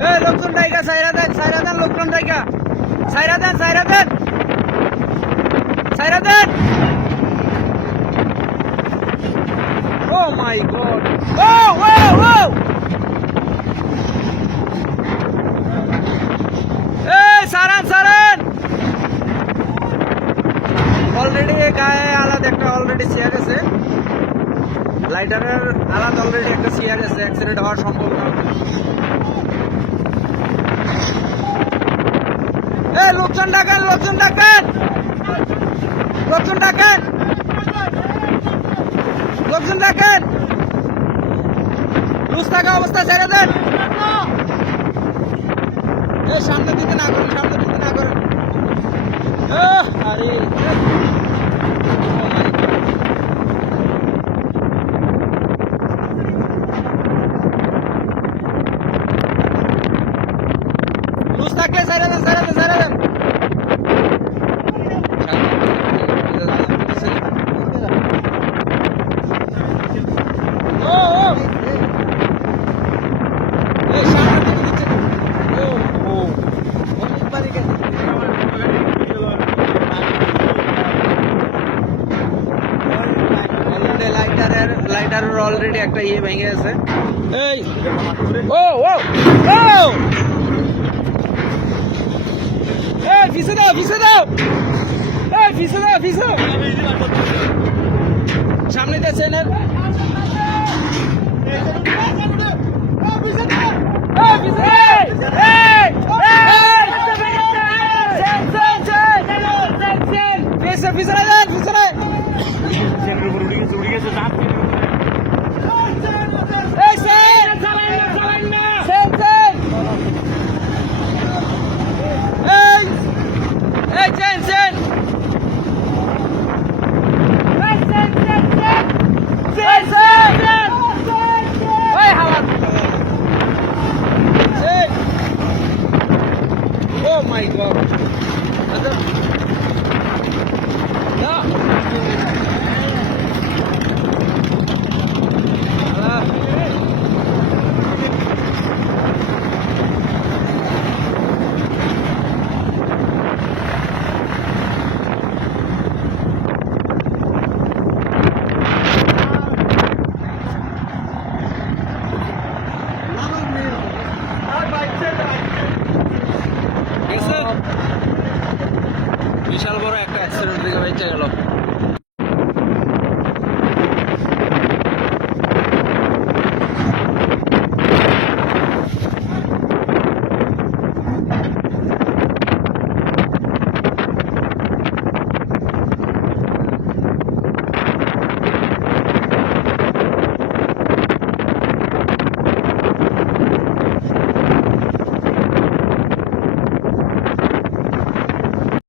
এ লোকজন ডাইকা সাইরা দেন সাইরা দেন, লোকজন ডাইকা সাইরা দেন সাইরা দেন। সাইরা দেন। ও মাই গড। ও ও ও। অলরেডি গায়ে আলাদা একটা অলরেডি সিয়া গেছে লাইটারের আলাদা অলরেডি একটা সিয়া গেছে অ্যাক্সিডেন্ট হওয়ার সম্ভাবনা এ লোকজন ডাকেন লোকজন ডাকেন। লোকজন ডাকেন। লোকজন ডাকেন। লুজ থাকা অবস্থা ছেড়ে দেন। সামনে দিতে না করেন সামনে দিতে না করেন। আরে. লুজ থাকলে ছেড়ে দেন ছেড়ে দেন ছেড়ে দেন ও ও এই সামনে দিকে দিচ্ছে ও ও অনেক বাড়ি গেছে অলরেডি লাইটারের অলরেডি একটা ইয়ে ভেঙে গেছে। এই। ও ও ও এই পিছে দাও পিছে দাও। এই পিছে দাও পিছে সামনে দিয়ে চেনের এই পিছে এই এই ও মাই গড আচ্ছা না আহ বিশাল বড় একটা অ্যাক্সিডেন্ট থেকে বেঁচে গেল।